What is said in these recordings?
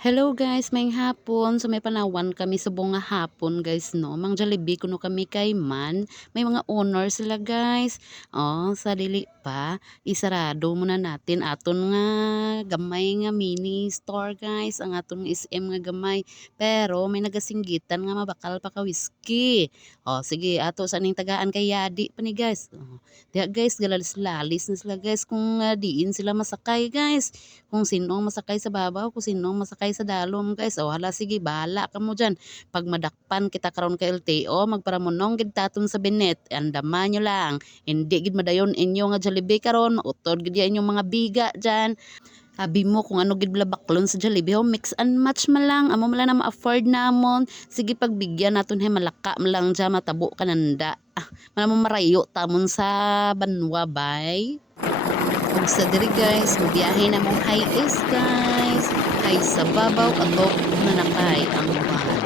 Hello guys, may hapon. So may panawan kami sa bunga hapon guys no. Mang Jollibee kuno kami kay man. May mga owner sila guys. Oh, sa dili pa isarado muna natin aton nga gamay nga mini store guys. Ang aton nga SM nga gamay. Pero may nagasinggitan nga mabakal pa ka whiskey. Oh, sige ato sa ning tagaan kay Yadi pa ni guys. Oh, diha guys galalis-lalis na sila guys kung diin sila masakay guys. Kung sinong masakay sa babaw, kung sinong masakay sa dalom guys. O hala sige, bahala ka mo dyan. Pag madakpan kita karon ka LTO, magparamunong gid taton sa binet. Andaman nyo lang. Hindi gid madayon inyo nga Jollibee karon. Utod gid inyong mga biga dyan. Sabi mo kung ano gid baklon sa Jollibee, oh, mix and match man lang. Amo man lang na ma-afford namon. Sige pagbigyan naton he malaka man lang dyan, matabo kananda. Ah, manamo marayo tamon sa banwa bay. Ug sa diri guys, biyahe na mong high is guys. High sa babaw atok na nakay ang van.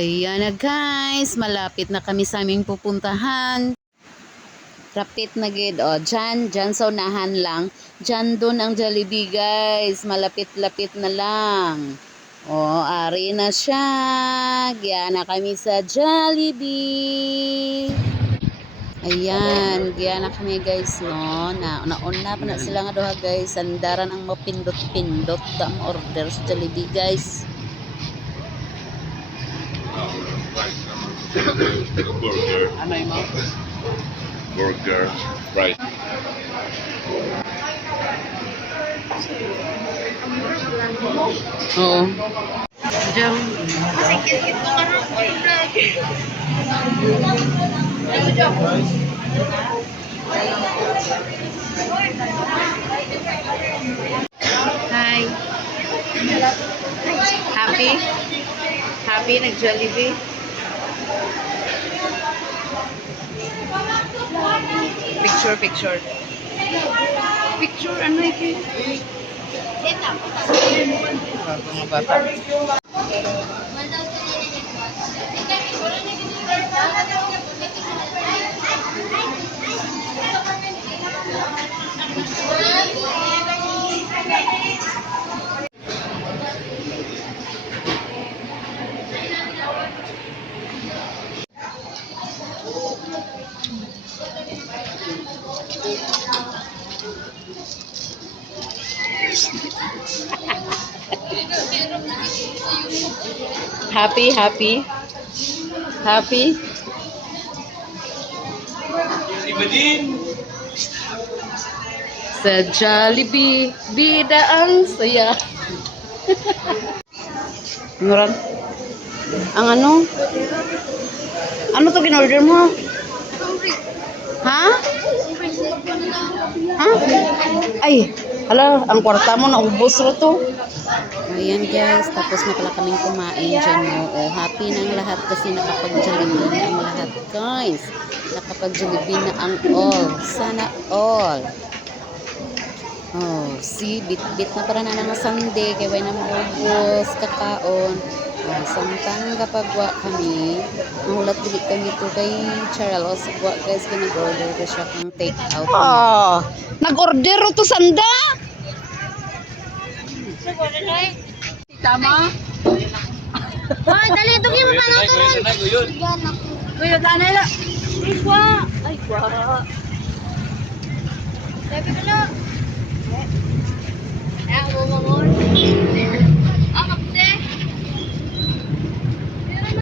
Ayan na guys, malapit na kami sa aming pupuntahan. Rapit na gid. O, dyan sa unahan lang. Dyan doon ang Jollibee guys. Malapit-lapit na lang. O, ari na siya. Giya na kami sa Jollibee. Ayan, giya na kami guys, no. Nauna pa na sila nga doha guys. Sandaran ang mapindot-pindot ta ang order sa Jollibee guys. Burger. Ano yung mo? Burger. Right. Oo. Diyan. Hi. Happy? Happy nag-Jollibee? Picture. Picture, ano ito? Mga bata. Happy? Sa Jollibee, bida ang saya. Nguran. Ang ano? Ano to ginorder mo? Ha? Ha? Ay, hala, ang kwarta mo naubos ro to. Ayan guys, tapos na pala kaming kumain dyan mo. Oh, happy na ang lahat kasi nakapag-Jollibee na ang lahat guys. Nakapag-Jollibee na ang all. Sana all. Oh, see, bit-bit na para na ng Sunday. Kaya way na maubos, kakaon. Oh, samtang kapagwa kami, mahulat dili kami to kay Charles. Sagwa guys, kinag-order ko siya kung take out. Oh, nag-order ro to sanda? Tama? Dali, ito yung mga Guyod. Kuya, tanay lang. Ay, kwa.